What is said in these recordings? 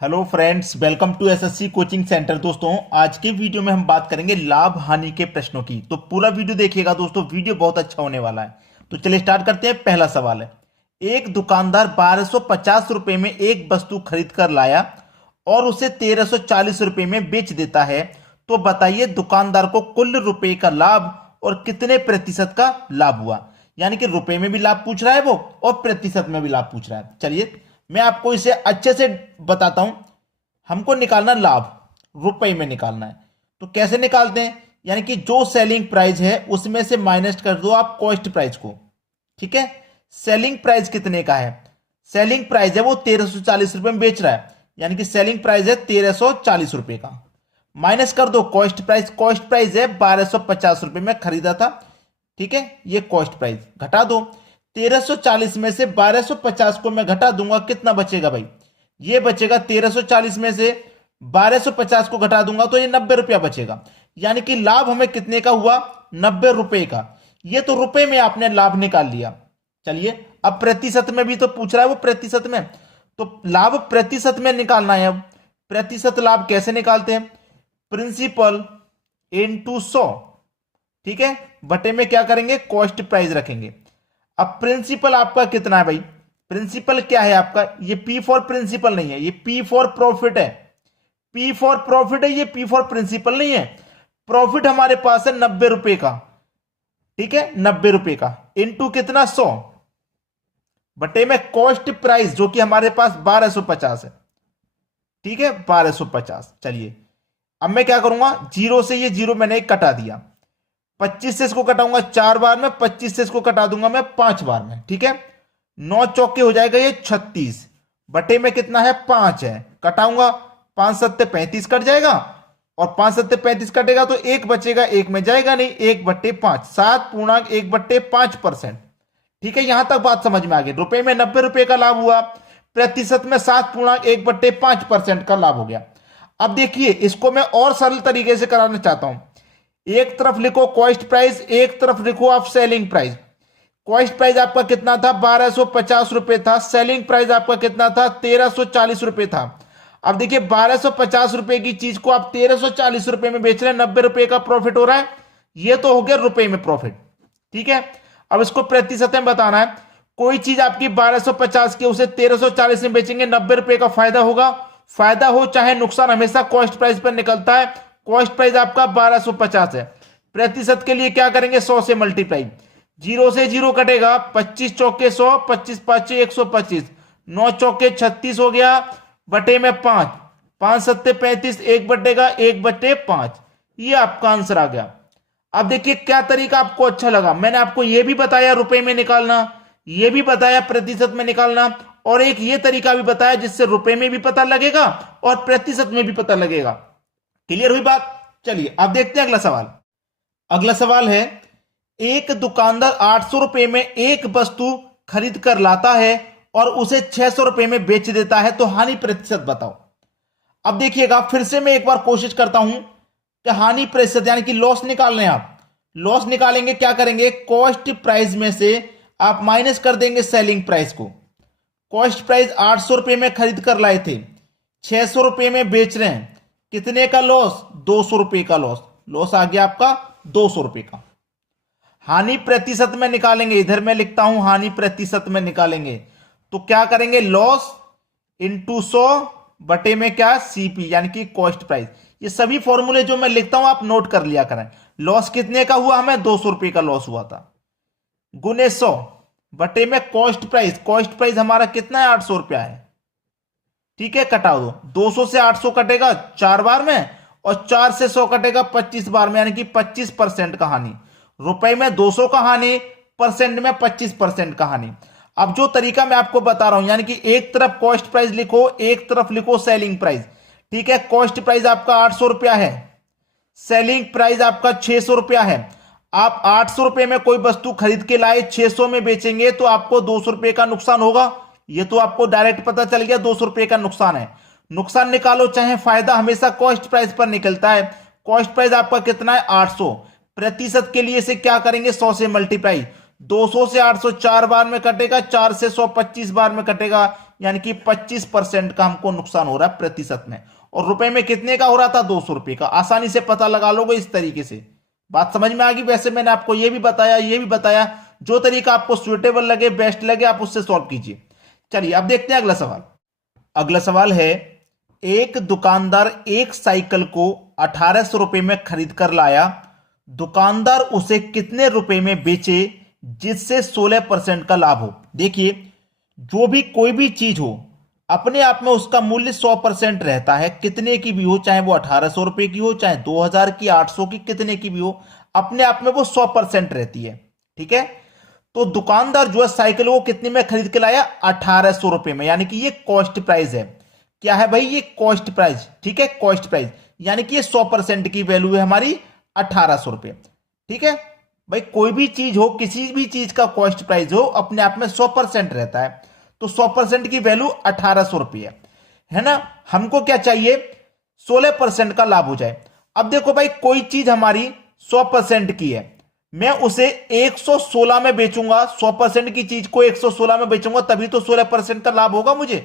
Hello friends, welcome to SSC coaching centre. दोस्तों, आज के वीडियो में हम बात करेंगे लाभ हानि के प्रश्नों की। तो पूरा वीडियो देखिएगा दोस्तों, वीडियो बहुत अच्छा होने वाला है। तो चलिए स्टार्ट करते हैं। पहला सवाल है, एक दुकानदार 1250 रुपए में एक वस्तु खरीद कर लाया और उसे 1340 रुपए में बेच देता है। तो बताइए दुकानदार को कुल रुपए का लाभ और कितने प्रतिशत का लाभ हुआ। यानी कि रुपए में भी लाभ पूछ रहा है वो और प्रतिशत में भी लाभ पूछ रहा है। चलिए मैं आपको इसे अच्छे से बताता हूं। हमको निकालना लाभ रुपए में निकालना है। तो कैसे निकालते हैं, यानी कि जो सेलिंग प्राइस है उसमें से माइनस कर दो आप कॉस्ट प्राइस को। ठीक है, सेलिंग प्राइस कितने का है? सेलिंग प्राइस है वो 1340 रुपए में बेच रहा है, यानी कि सेलिंग प्राइस है 1340 रुपए का। माइनस कर दो कॉस्ट प्राइस। कॉस्ट प्राइस है 1250 रुपए में खरीदा था। ठीक है, ये कॉस्ट प्राइस घटा दो। 1340 में से 1250 को मैं घटा दूंगा, कितना बचेगा भाई? ये बचेगा 1340 में से 1250 को घटा दूंगा तो ये 90 रुपया बचेगा। यानी कि लाभ हमें कितने का हुआ? 90 रुपए का। ये तो रुपए में आपने लाभ निकाल लिया। चलिए अब प्रतिशत में भी तो पूछ रहा है वो, प्रतिशत में। तो लाभ प्रतिशत में निकालना है। अब प्रतिशत लाभ कैसे निकालते हैं? Principal into 100। ठीक है, बटे में क्या करेंगे? कॉस्ट प्राइस रखेंगे। अब प्रिंसिपल आपका कितना है भाई? प्रिंसिपल क्या है आपका? ये पी फॉर प्रिंसिपल नहीं है, ये पी फॉर प्रॉफिट है। पी फॉर प्रॉफिट है, ये पी फॉर प्रिंसिपल नहीं है। प्रॉफिट हमारे पास है 90 रुपए का। ठीक है, 90 रुपए का इनटू कितना? 100 बटे में कॉस्ट प्राइस जो कि हमारे पास 1250 है। ठीक है, 1250। चलिए अब मैं क्या करूंगा, जीरो से ये जीरो मैंने कटा दिया। 25 से इसको कटाऊंगा 4 बार में, 25 से इसको कटा दूंगा मैं 5 बार में। ठीक है, 9 चौके हो जाएगा ये 36 बटे में कितना है? 5 है। कटाऊंगा 5 सत्ते 35 कट जाएगा और 5 सत्ते 35 कटेगा तो एक बचेगा, एक में जाएगा नहीं, 1/5 7.1/5%। ठीक है, यहां तक बात समझ में आ गई। रुपए में 90 रुपए का लाभ हुआ, प्रतिशत में 7.1/5% का लाभ हो गया। अब देखिए इसको मैं और सरल तरीके से कराना चाहता हूं। एक तरफ लिखो कॉस्ट प्राइस, एक तरफ लिखो आप सेलिंग प्राइस। कॉस्ट प्राइस आपका कितना था? 1250 रुपए था। सेलिंग प्राइस आपका कितना था? 1340 रुपए था। अब देखिए 1250 रुपए की चीज को आप 1340 रुपए में बेच रहे हैं, 90 रुपए का प्रॉफिट हो रहा है। ये तो हो गया रुपए में प्रॉफिट। ठीक है, अब इसको प्रतिशत में बताना है। कोई चीज आपकी 1250 की उसे 1340 में बेचेंगे, 90 रुपए का फायदा होगा। फायदा हो चाहे नुकसान, हमेशा कॉस्ट प्राइस पर निकलता है। कॉस्ट प्राइस आपका 1250 है। प्रतिशत के लिए क्या करेंगे? 100 से मल्टीप्लाई। जीरो से जीरो कटेगा, 25 चौके 100, 25 पांचे 125, 9 चौके 36 हो गया बटे में 5, 5 सत्ते 35, एक बटेगा 1/5। ये आपका आंसर आ गया। अब देखिए क्या तरीका आपको अच्छा लगा। मैंने आपको यह भी बताया रुपए में निकालना, यह भी बताया प्रतिशत में निकालना, और एक ये तरीका भी बताया जिससे रुपए में भी पता लगेगा और प्रतिशत में भी पता लगेगा। क्लियर हुई बात? चलिए अब देखते हैं अगला सवाल। अगला सवाल है, एक दुकानदार 800 रुपए में एक वस्तु खरीद कर लाता है और उसे 600 रुपए में बेच देता है। तो हानि प्रतिशत बताओ। अब देखिएगा फिर से मैं एक बार कोशिश करता हूं कि हानि प्रतिशत यानी कि लॉस निकाल रहे हैं आप। लॉस निकालेंगे, क्या करेंगे? कॉस्ट प्राइस में से आप माइनस कर देंगे सेलिंग प्राइस को। कॉस्ट प्राइस 800 रुपए में खरीद कर लाए थे, 600 रुपए में बेच रहे हैं, कितने का लॉस? 200 रुपए का लॉस। लॉस आ गया आपका 200 रुपए का। हानि प्रतिशत में निकालेंगे, इधर मैं लिखता हूं हानि प्रतिशत में निकालेंगे। तो क्या करेंगे? लॉस इंटू 100 बटे में क्या? सीपी यानी कि कॉस्ट प्राइस। ये सभी फॉर्मूले जो मैं लिखता हूं आप नोट कर लिया करें। लॉस कितने का हुआ? हमें 200 रुपए का लॉस हुआ था, गुने 100 बटे में कॉस्ट प्राइस। कॉस्ट प्राइस हमारा कितना है? 800 रुपया है। ठीक है, कटा दो। 200 से 800 कटेगा 4 बार में और 4 से 100 कटेगा 25 बार में, यानी कि 25% का हानि। रुपए में 200 का हानि, परसेंट में 25% का हानि। अब जो तरीका मैं आपको बता रहा हूं, यानी कि एक तरफ कॉस्ट प्राइस लिखो, एक तरफ लिखो सेलिंग प्राइस। ठीक है, कॉस्ट प्राइस आपका 800 रुपया है, सेलिंग प्राइस आपका 600 रुपया है। आप 800 रुपए में कोई वस्तु खरीद के लाए, 600 में बेचेंगे तो आपको 200 रुपए का नुकसान होगा। ये तो आपको डायरेक्ट पता चल गया 200 रुपए का नुकसान है। नुकसान निकालो चाहे फायदा, हमेशा कॉस्ट प्राइस पर निकलता है। कॉस्ट प्राइस आपका कितना है? 800। प्रतिशत के लिए इसे क्या करेंगे? 100 से मल्टीप्लाई। 200 से 800 4 बार में कटेगा, 4 से 100 25 बार में कटेगा, यानी कि 25% का हमको नुकसान हो रहा है प्रतिशत में। और रुपए में कितने का हो रहा था? 200 रुपए का। आसानी से पता लगा लोगे इस तरीके से। बात समझ में आ गई? वैसे मैंने आपको ये भी बताया, जो तरीका आपको सुइटेबल लगे, बेस्ट लगे, आप उससे सॉल्व कीजिए। चलिए अब देखते हैं अगला सवाल। अगला सवाल है, एक दुकानदार एक साइकिल को 1800 रुपए में खरीद कर लाया, दुकानदार उसे कितने रुपए में बेचे जिससे 16% का लाभ हो? देखिए, जो भी कोई भी चीज हो अपने आप में उसका मूल्य 100% रहता है, कितने की भी हो, चाहे वो 1800 रुपए की हो, चाहे 2000 की, 800 की, कितने की भी हो, अपने आप में वो 100% रहती है। ठीक है, तो दुकानदार जो है साइकिल वो कितने में खरीद के लाया? 1800 रुपए में, यानी कि ये कॉस्ट प्राइस है। क्या है भाई? ये कॉस्ट प्राइस। ठीक है, कॉस्ट प्राइस, यानी कि ये 100% की वैल्यू है हमारी 1800 रुपए। ठीक है भाई, कोई भी चीज हो, किसी भी चीज का कॉस्ट प्राइस हो, अपने आप में 100% रहता है, तो 100% की वैल्यू 1800 रुपये है ना। हमको क्या चाहिए? 16% का लाभ हो जाए। अब देखो भाई, कोई चीज हमारी 100% की है, मैं उसे 116 में बेचूंगा, 100% की चीज को 116 में बेचूंगा, तभी तो 16% का लाभ होगा मुझे।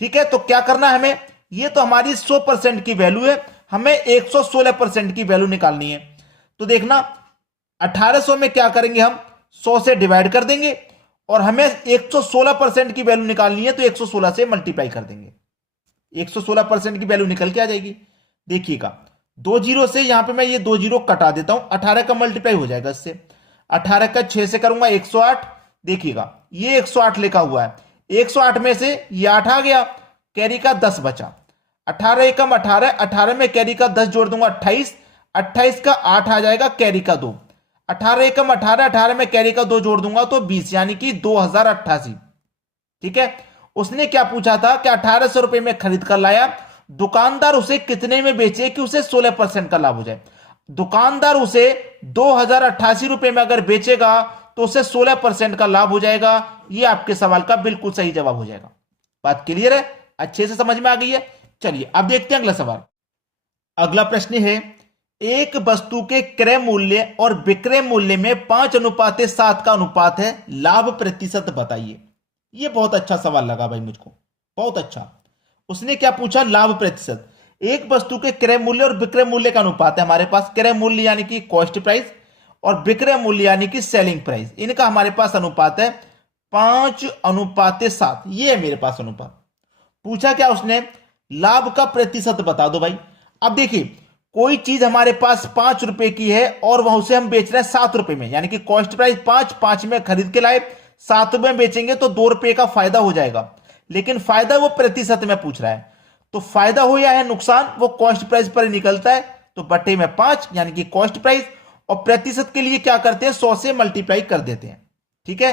ठीक है, तो क्या करना है हमें? ये तो हमारी 100% की वैल्यू है, हमें 116% की वैल्यू निकालनी है। तो देखना, 1800 में क्या करेंगे हम? 100 से डिवाइड कर देंगे, और हमें 116% की वैल्यू निकालनी है, तो 116 से मल्टीप्लाई कर देंगे, 116% की वैल्यू निकल के आ जाएगी। देखिएगा, 2 जीरो से यहां पे मैं ये 2 जीरो कटा देता हूं, 18 का मल्टीप्लाई हो जाएगा इससे, 18 का 6 से करूंगा 108। देखिएगा, ये 108 लिखा हुआ है, 108 में से ये 8 आ गया, कैरी का 10 बचा, 18 एकम 18, 18 में कैरी का 10 जोड़ दूंगा 28, 28 का 8 आ जाएगा, कैरी का 2, 18 एकम 18, 18 में कैरी का 2 जोड़ दूंगा तो 20, यानी कि 2088। ठीक है, उसने क्या पूछा था कि 1800 रुपए में खरीद कर लाया, दुकानदार उसे कितने में बेचे कि उसे 16% का लाभ हो जाए। दुकानदार उसे 2088 रुपए में अगर बेचेगा तो उसे 16% का लाभ हो जाएगा। यह आपके सवाल का बिल्कुल सही जवाब हो जाएगा। बात क्लियर है? अच्छे से समझ में आ गई है? चलिए अब देखते हैं अगला सवाल। अगला प्रश्न है, एक वस्तु के क्रय मूल्य और विक्रय मूल्य में 5:7 का अनुपात है, लाभ प्रतिशत बताइए। यह बहुत अच्छा सवाल लगा भाई मुझको, बहुत अच्छा। उसने क्या पूछा? लाभ प्रतिशत। एक वस्तु के क्रय मूल्य और विक्रय मूल्य का अनुपात है हमारे पास, क्रय मूल्य यानी कि कॉस्ट प्राइस और विक्रय मूल्य यानी कि सेलिंग प्राइस, इनका हमारे पास अनुपात है 5:7। ये है मेरे पास अनुपात। पूछा क्या उसने? लाभ का प्रतिशत बता दो भाई। अब देखिए, कोई चीज हमारे पास 5 रुपए की है और वह उसे हम बेच रहे हैं 7 रुपए में, यानी कि कॉस्ट प्राइस 5 में खरीद के लाए, 7 रुपए में बेचेंगे तो 2 रुपए का फायदा हो जाएगा, लेकिन फायदा वो प्रतिशत में पूछ रहा है। तो फायदा हो या है नुकसान, वो कॉस्ट प्राइस पर ही निकलता है, तो बटे में 5 यानी कि कॉस्ट प्राइस, और प्रतिशत के लिए क्या करते हैं? 100 से मल्टीप्लाई कर देते हैं। ठीक है,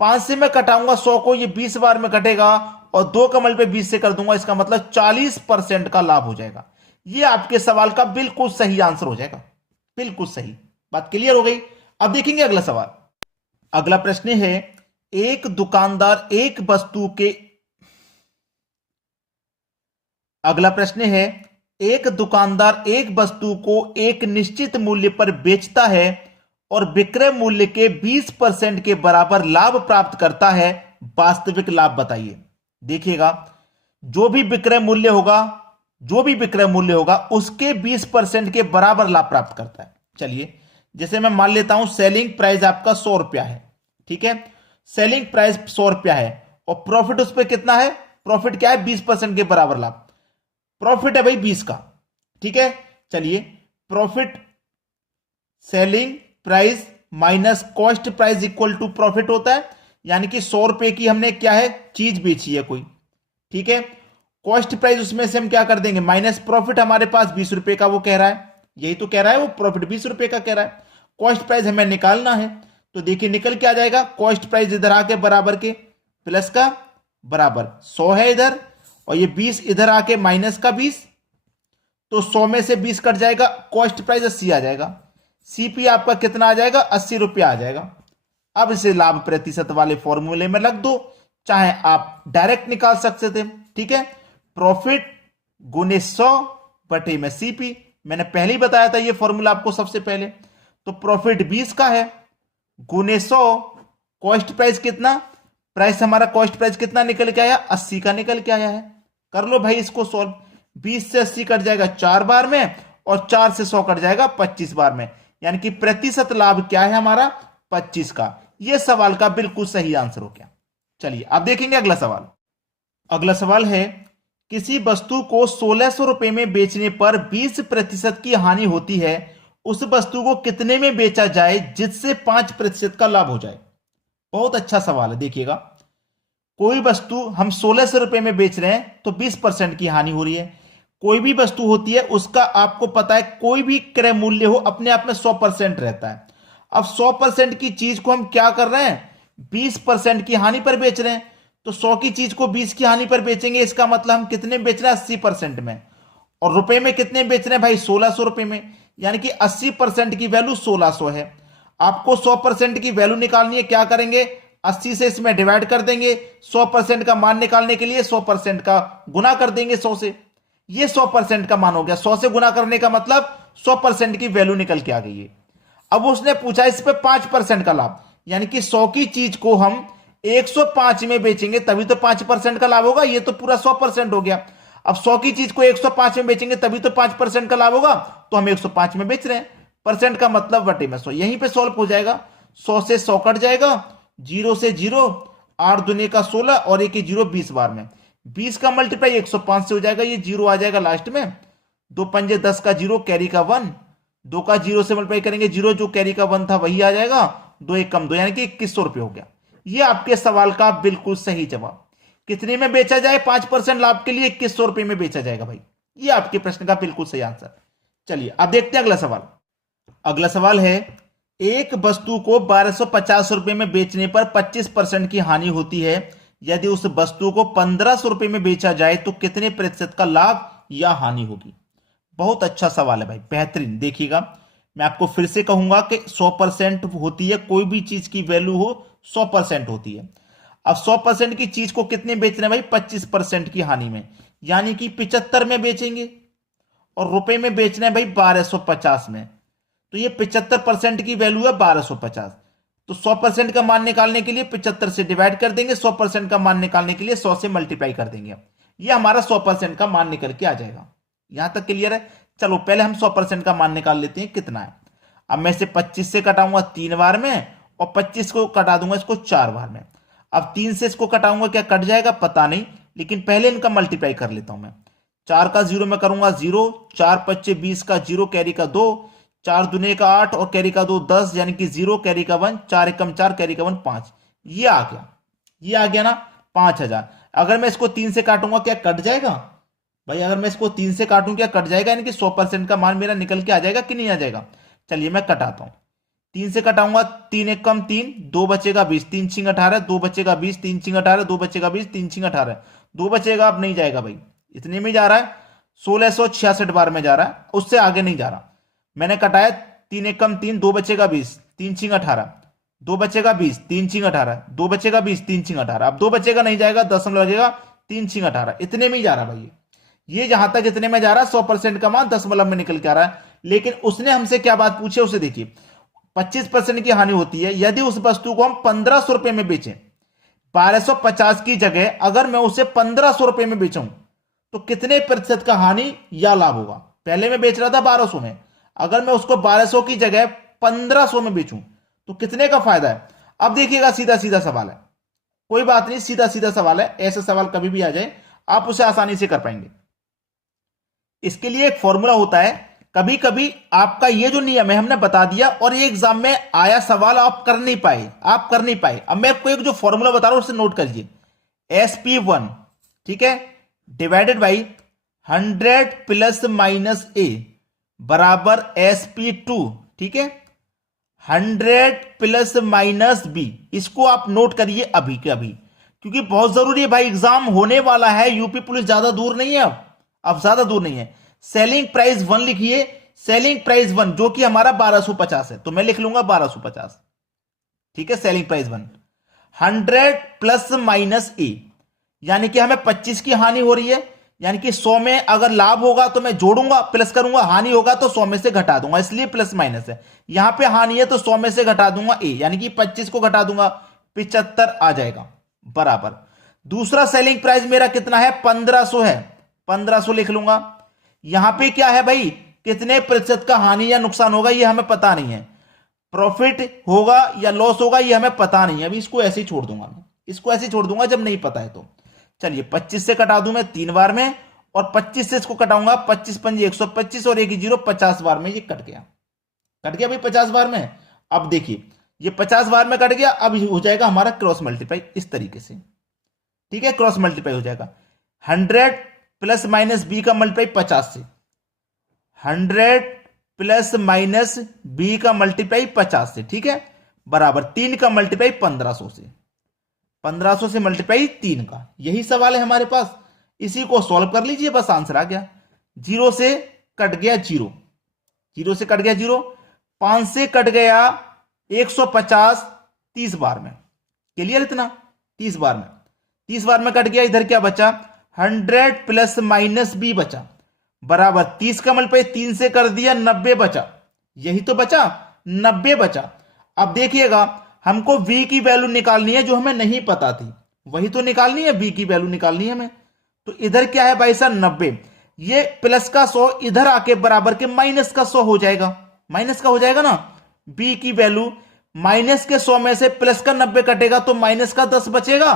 5 से मैं कटाऊंगा 100 को, ये 20 बार में कटेगा, और 2 का मल्टीप्लाई 20 से कर दूंगा, इसका मतलब 40% का लाभ हो जाएगा। ये आपके सवाल का बिल्कुल सही आंसर हो जाएगा, बिल्कुल सही। बात क्लियर हो गई? अब देखेंगे अगला सवाल। अगला प्रश्न है, एक दुकानदार एक वस्तु के अगला प्रश्न है, एक दुकानदार एक वस्तु को एक निश्चित मूल्य पर बेचता है और विक्रय मूल्य के 20% के बराबर लाभ प्राप्त करता है, वास्तविक लाभ बताइए। देखिएगा, जो भी विक्रय मूल्य होगा उसके 20% के बराबर लाभ प्राप्त करता है। चलिए, जैसे मैं मान लेता हूं सेलिंग प्राइस आपका 100 रुपया है। ठीक है, सेलिंग प्राइस 100 रुपया है और प्रॉफिट उस पर कितना है? प्रॉफिट क्या है? 20% के बराबर लाभ। प्रॉफिट है भाई 20 का। ठीक है, चलिए, profit selling price minus cost price equal to profit होता है, यानी कि 100 रुपए की हमने क्या है? चीज बेची है कोई। ठीक है, कॉस्ट प्राइस उसमें से हम क्या कर देंगे? माइनस प्रॉफिट हमारे पास 20 रुपए का वो कह रहा है, यही तो कह रहा है वो, प्रॉफिट 20 रुपए का कह रहा है। कॉस्ट प्राइस हमें निकालना है, तो देखिए निकल के आ जाएगा, कॉस्ट प्राइस इधर आके बराबर के प्लस का बराबर 100 है इधर, और ये 20 इधर आके माइनस का 20, तो 100 में से 20 कट जाएगा, कॉस्ट प्राइस 80 आ जाएगा। सीपी आपका कितना आ जाएगा? 80 रुपया आ जाएगा। अब इसे लाभ प्रतिशत वाले फॉर्मूले में रख दो, चाहे आप डायरेक्ट निकाल सकते थे। ठीक है, प्रॉफिट गुने 100 बटे में सीपी, मैंने पहले ही बताया था ये फॉर्मूला आपको सबसे पहले। तो प्रॉफिट 20 का है, गुने 100, कॉस्ट प्राइस कितना? प्राइस हमारा कॉस्ट प्राइस कितना निकल के आया, 80 का निकल के आया है। कर लो भाई इसको सॉल्व। 20 से 80 कट जाएगा 4 बार में, और 4 से 100 कट जाएगा 25 बार में, यानी कि प्रतिशत लाभ क्या है हमारा, 25 का। यह सवाल का बिल्कुल सही आंसर हो गया। चलिए अब देखेंगे अगला सवाल। अगला सवाल है, किसी वस्तु को 1600 रुपए में बेचने पर 20% की हानि होती है, उस वस्तु को कितने में बेचा जाए जिससे 5% का लाभ हो जाए। बहुत अच्छा सवाल है। देखिएगा, कोई वस्तु हम 1600 रुपए में बेच रहे हैं तो 20% की हानि हो रही है। कोई भी वस्तु होती है उसका आपको पता है, कोई भी क्रय मूल्य हो अपने आप में 100% रहता है। अब 100% की चीज को हम क्या कर रहे हैं, 20% की हानि पर बेच रहे हैं। तो 100 की चीज को 20 की हानि पर बेचेंगे, इसका मतलब हम कितने में बेच रहे हैं, 80% में। और रुपए में कितने बेच रहे हैं भाई, 1600 रुपए में, यानी कि 80% की वैल्यू 1600 है। आपको 100% की वैल्यू निकालनी है, क्या करेंगे, 80 से इसमें डिवाइड कर देंगे। 100% का मान निकालने के लिए 100% का गुना कर देंगे 100 से। ये 100% का मान हो गया। 100 से गुना करने का मतलब 100% की वैल्यू निकल के आ गई है। अब उसने पूछा इस पे 5% का लाभ, यानी कि 100 की चीज को हम 105 में बेचेंगे तभी तो 5% का लाभ होगा। ये तो पूरा 100% हो गया। अब 100 की चीज को 105 में बेचेंगे तभी तो 5% का लाभ होगा, तो हम 105 में बेच रहे हैं। परसेंट का मतलब बटे में 100, यहीं पे सॉल्व हो जाएगा। 100 से 100 कट जाएगा, 0 से 0, 8 दूने का 16 और 1 0 20 बार में। 20 का मल्टीप्लाई 105 से हो जाएगा, ये 0 आ जाएगा लास्ट में। 2 पंजे 10 का 0, कैरी का 1, 2 का 0 से मल्टीप्लाई करेंगे 0, जो कैरी का 1 था वही आ जाएगा। 2 1 कम 2, यानी कि 2100 रुपये हो गया। ये आपके सवाल का बिल्कुल सही जवाब। कितने में बेचा जाए, 5% लाभ के लिए 2100 रुपये में बेचा जाएगा भाई। ये आपके प्रश्न का बिल्कुल सही आंसर। चलिए अब देखते हैं अगला सवाल। अगला सवाल है, एक वस्तु को 1250 रुपए में बेचने पर 25% की हानि होती है। यदि उस वस्तु को 1500 रुपए में बेचा जाए तो कितने प्रतिशत का लाभ या हानि होगी। बहुत अच्छा सवाल है भाई, बेहतरीन। देखिएगा, मैं आपको फिर से कहूंगा कि 100% होती है, कोई भी चीज की वैल्यू हो 100% होती है। अब 100% की चीज को कितने बेच रहे हैं भाई, 25% की हानि में, यानी कि 75 में बेचेंगे। और रुपए में बेच रहे हैं भाई 1250 में, तो ये 75% की वैल्यू है 1250। तो 100% का मान निकालने के लिए 75 से डिवाइड कर देंगे, 100% का मान निकालने के लिए 100 से मल्टीप्लाई कर देंगे। ये हमारा 100% का मान निकल के आ जाएगा। यहां तक क्लियर है। चलो पहले हम 100% का मान निकाल लेते हैं, कितना है। अब मैं इसे 25 से कटाऊंगा 3 बार में, और 25 को कटा दूंगा इसको 4 बार में। अब 3 से इसको कटाऊंगा, क्या कट जाएगा पता नहीं, लेकिन पहले इनका मल्टीप्लाई कर लेता हूं मैं। 4 का 0 में करूंगा 0, 4 25 20 का 0, कैरी का 2, 4 दुने का 8 और कैरी का 2 10, यानी कि 0 कैरी का 1, 4 एकम 4 कैरी का 1 5। ये आ गया, ये आ गया ना 5000। अगर मैं इसको 3 से काटूंगा क्या कट जाएगा भाई, अगर मैं इसको 3 से काटूं क्या कट जाएगा, यानी कि 100% का मान मेरा निकल के आ जाएगा कि नहीं आ जाएगा। चलिए मैं कटाता हूं। 3 से कटाऊंगा, 3 एक कम 3, 2 बचेगा 20, 3 छिंग 18, 2 बचेगा 20, 3 छिंग 18, 2 बचेगा 20, 3 छिंग 18, 2 बचेगा। अब नहीं जाएगा भाई, इतने में जा रहा है, 1666 बार में जा रहा है, उससे आगे नहीं जा रहा। मैंने कटाया 3 एक कम 3, 2 बचेगा 20, 3 छिंग 18, 2 बचेगा 20, 3 छिंग 18, 2 बचेगा 20, 3 छिंग 18। अब 2 बचेगा नहीं जाएगा, दशमलव लगेगा, 3 छिंग 18, इतने में ही जा रहा भाई। ये जहां तक इतने में जा रहा है 100% का मान दशमलव में निकल के आ रहा है। लेकिन उसने हमसे क्या बात पूछी है, उसे देखिए। 25% की हानि होती है यदि उस वस्तु को हम 1500 रुपए में बेचें। 1250 की जगह अगर मैं उसे 1500 रुपए में बेचूं तो कितने प्रतिशत का हानि या लाभ होगा। पहले मैं बेच रहा था 1200 में, अगर मैं उसको 1200 की जगह 1500 में बेचूं तो कितने का फायदा है। अब देखिएगा, सीधा सीधा सवाल है, कोई बात नहीं, सीधा सीधा सवाल है। ऐसा सवाल कभी भी आ जाए आप उसे आसानी से कर पाएंगे। इसके लिए एक फॉर्मूला होता है। कभी कभी आपका ये जो नियम है हमने बता दिया और ये एग्जाम में आया सवाल आप कर नहीं पाए, अब मैं आपको एक जो फॉर्मूला बता रहा हूं उसे नोट करिए। SP1 ठीक है, डिवाइडेड बाई 100 प्लस माइनस ए बराबर SP2 ठीक है, 100 प्लस माइनस बी। इसको आप नोट करिए अभी के अभी, क्योंकि बहुत जरूरी है भाई, एग्जाम होने वाला है। यूपी पुलिस ज्यादा दूर नहीं है, अब ज्यादा दूर नहीं है। सेलिंग प्राइस 1 लिखिए, सेलिंग प्राइस 1 जो कि हमारा 1250 है, तो मैं लिख लूंगा 1250 ठीक है। सेलिंग प्राइस 1 100 प्लस माइनस ए, यानी कि हमें 25 की हानि हो रही है, यानी कि 100 में अगर लाभ होगा तो मैं जोड़ूंगा प्लस करूंगा, हानि होगा तो 100 में से घटा दूंगा, इसलिए प्लस माइनस है। यहां पे हानि है तो 100 में से घटा दूंगा ए, यानी कि 25 को घटा दूंगा 75 आ जाएगा। बराबर दूसरा सेलिंग प्राइस मेरा कितना है 1500 है, 1500 लिख लूंगा। यहां पे क्या है भाई, कितने प्रतिशत का हानि या नुकसान होगा ये हमें पता नहीं है, प्रॉफिट होगा या लॉस होगा ये हमें पता नहीं है। अभी इसको ऐसे ही छोड़ दूंगा, मैं इसको ऐसे ही छोड़ दूंगा जब नहीं पता है तो। चलिए 25 से कटा दूं मैं 3 बार में, और 25 से इसको कटाऊंगा, 25 पंजे 125 और 1 जीरो 50 बार में ये कट गया, कट गया भाई 50 बार में। अब देखिए ये 50 बार में कट गया, अब हो जाएगा हमारा क्रॉस मल्टीप्लाई इस तरीके से, ठीक है, क्रॉस मल्टीप्लाई हो जाएगा 100 प्लस माइनस बी का मल्टीप्लाई 50 से, 100 प्लस माइनस बी का मल्टीप्लाई 50 से, ठीक है, बराबर 3 का मल्टीप्लाई 1500 से, 1500 से मल्टीप्लाई 3 का। यही सवाल है हमारे पास, इसी को सॉल्व कर लीजिए, बस आंसर आ गया। जीरो से कट गया जीरो, जीरो से कट गया जीरो, 5 से कट गया 150 30 बार में, क्लियर इतना, 30 बार में, 30 बार में कट गया, इधर क्या बचा 100 प्लस माइनस बी बचा, बराबर 30 का मल्टीप्लाई 3 से कर दिया 90 बचा, यही तो बचा 90 बचा। अब देखिएगा हमको v की वैल्यू निकालनी है जो हमें नहीं पता थी, वही तो निकालनी है, v की वैल्यू निकालनी है हमें। तो इधर क्या है भाई साहब 90, ये प्लस का 100 इधर आके बराबर के माइनस का 100 हो जाएगा, माइनस का हो जाएगा ना, b की वैल्यू माइनस के 100 में से प्लस का 90 कटेगा तो माइनस का 10 बचेगा,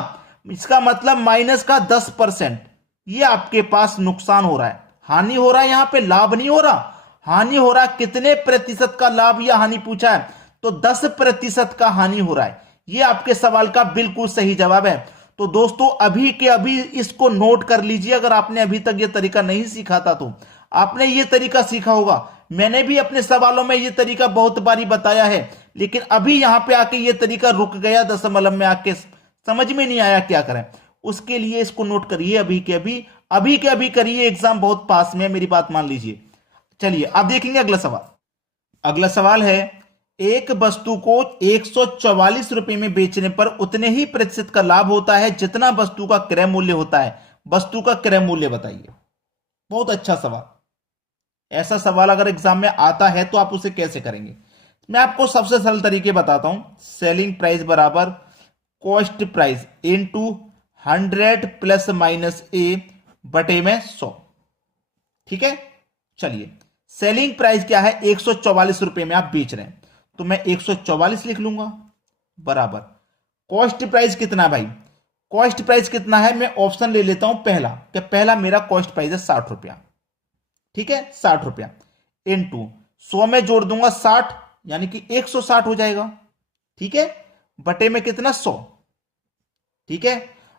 इसका मतलब माइनस का 10%। ये आपके पास नुकसान हो रहा है, हानि हो रहा है, यहां पे लाभ नहीं हो रहा, हानि हो रहा है। कितने प्रतिशत का लाभ या हानि पूछा है, तो 10% का हानि हो रहा है। ये आपके सवाल का बिल्कुल सही जवाब है। तो दोस्तों अभी के अभी इसको नोट कर लीजिए, अगर आपने अभी तक ये तरीका नहीं सीखा था तो आपने ये तरीका सीखा होगा। मैंने भी अपने सवालों में ये तरीका बहुत बारी बताया है, लेकिन अभी यहां पे आके ये तरीका रुक गया, दशमलव में आके समझ में नहीं आया क्या करें। उसके लिए इसको नोट करिए, अभी के अभी करिए, एग्जाम बहुत पास में है, मेरी बात मान लीजिए। चलिए अब देखेंगे अगला सवाल। अगला सवाल है, एक वस्तु को 144 रुपए में बेचने पर उतने ही प्रतिशत का लाभ होता है जितना वस्तु का क्रय मूल्य होता है, वस्तु का क्रय मूल्य बताइए। बहुत अच्छा सवाल, ऐसा सवाल अगर एग्जाम में आता है तो आप उसे कैसे करेंगे। मैं आपको सबसे सरल तरीके बताता हूं, सेलिंग प्राइस बराबर cost price into 100 plus minus A बटे में 100, ठीक है। चलिए सेलिंग प्राइस क्या है, 144 रुपए में आप बेच रहे हैं, तो मैं 144 लिख लूंगा, बराबर कॉस्ट प्राइस कितना भाई, कॉस्ट प्राइस कितना है, मैं ऑप्शन ले लेता हूं पहला, कि पहला मेरा कॉस्ट प्राइस है 60 रुपया, ठीक है, 60 रुपया इनटू 100 में जोड़ दूंगा 60, यानी कि 160 हो जाएगा, ठीक है, बटे में कितना 100, ठीक है।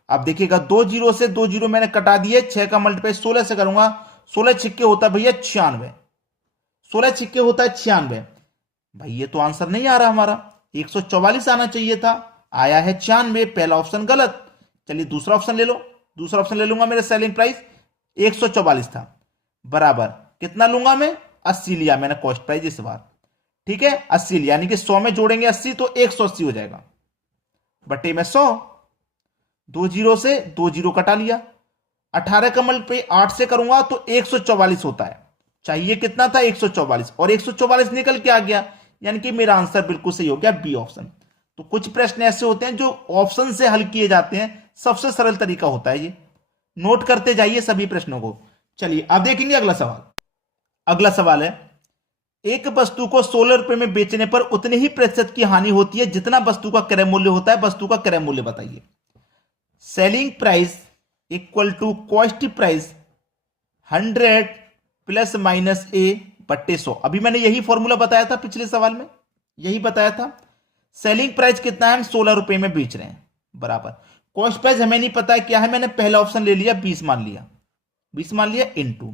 अब देखिएगा 2 जीरो से 2 जीरो मैंने कटा दिए, 6 का मल्टीप्लाई 16 से करूंगा, 16 छिक्के होता है भैया 96, 16 छिक्के होता है 96। भाई ये तो आंसर नहीं आ रहा हमारा, 144 आना चाहिए था, आया है 96, पहला ऑप्शन गलत। चलिए दूसरा ऑप्शन ले लो, दूसरा ऑप्शन ले लूंगा, मेरा सेलिंग प्राइस 144 था, बराबर कितना लूंगा मैं 80 लिया मैंने कॉस्ट प्राइस इस बार, ठीक है 80 लिया, यानी कि 100 में जोड़ेंगे 80 तो 180 हो जाएगा, बटे में 100, 2 जीरो से 2 जीरो कटा लिया, 18 का मल्टीप्लाई 8 से करूंगा तो 144 होता है, चाहिए कितना था 144, और 144 निकल के आ गया, यानी कि मेरा आंसर बिल्कुल सही हो गया बी ऑप्शन। तो कुछ प्रश्न ऐसे होते हैं जो ऑप्शन से हल किए जाते हैं, सबसे सरल तरीका होता है ये, नोट करते जाइए सभी प्रश्नों को। चलिए अब देखेंगे अगला सवाल। अगला सवाल है, एक वस्तु को 16 रुपए में बेचने पर उतने ही प्रतिशत की हानि होती है जितना वस्तु का क्रय मूल्य होता है, वस्तु का क्रय मूल्य बताइए। Selling price equal to cost price 100 plus minus A बट्टे 100, अभी मैंने यही फॉर्मूला बताया था पिछले सवाल में, यही बताया था। सेलिंग प्राइस कितना है, हम 16 रुपए में बेच रहे हैं, बराबर कॉस्ट प्राइस हमें नहीं पता है क्या है, मैंने पहला ऑप्शन ले लिया 20 मान लिया, 20 मान लिया इनटू,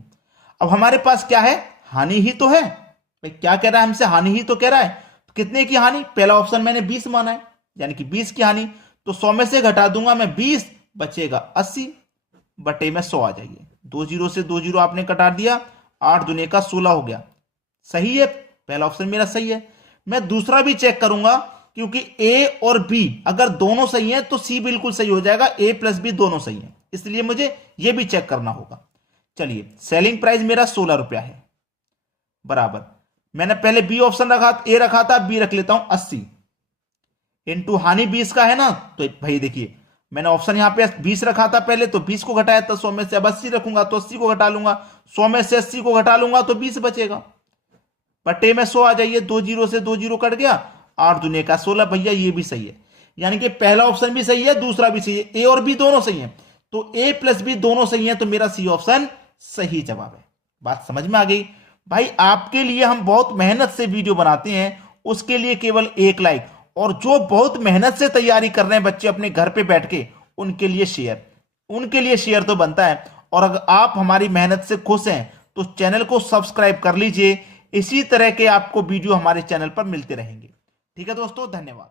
अब हमारे पास क्या है, हानि ही तो है भाई, क्या कह रहा है हमसे, हानि ही तो कह रहा है, तो कितने की हानि, पहला ऑप्शन मैंने 20 माना है, यानी कि 20 की हानि, तो 100 में से घटा दूंगा मैं 20, बचेगा 80, बटे में 100 आ जाइए, 2 जीरो से 2 जीरो आपने कटा दिया, 8 दुनिया का 16 हो गया, सही है, पहला ऑप्शन मेरा सही है। मैं दूसरा भी चेक करूंगा, क्योंकि ए और बी अगर दोनों सही हैं तो सी बिल्कुल सही हो जाएगा, ए प्लस बी दोनों सही हैं, इसलिए मुझे यह भी चेक करना होगा। चलिए सेलिंग प्राइस मेरा 16 रुपया है, बराबर मैंने पहले बी ऑप्शन रखा, ए रखा था, बी रख लेता हूं 80 इनटू हानि 20 का है ना, तो भाई देखिए मैंने ऑप्शन यहाँ पे 20 रखा था पहले, तो 20 को घटाया था 100 में से। अब 80 रखूंगा तो 80 को घटा लूंगा, 100 में से 80 को घटा लूंगा तो 20 बचेगा। बटे में 100 आ जाइए, 2 जीरो से 2 जीरो कट गया, 8 दूनी का 16। भैया ये भी सही है, यानी कि पहला ऑप्शन भी सही है, दूसरा भी सही है, ए और बी दोनों सही है। तो ए प्लस बी दोनों सही है, तो मेरा सी ऑप्शन सही जवाब है। बात समझ में आ गई भाई? आपके लिए हम बहुत मेहनत से वीडियो बनाते हैं, उसके लिए केवल 1 लाइक, और जो बहुत मेहनत से तैयारी कर रहे हैं बच्चे अपने घर पे बैठ के, उनके लिए शेयर तो बनता है। और अगर आप हमारी मेहनत से खुश हैं तो चैनल को सब्सक्राइब कर लीजिए। इसी तरह के आपको वीडियो हमारे चैनल पर मिलते रहेंगे। ठीक है दोस्तों, धन्यवाद।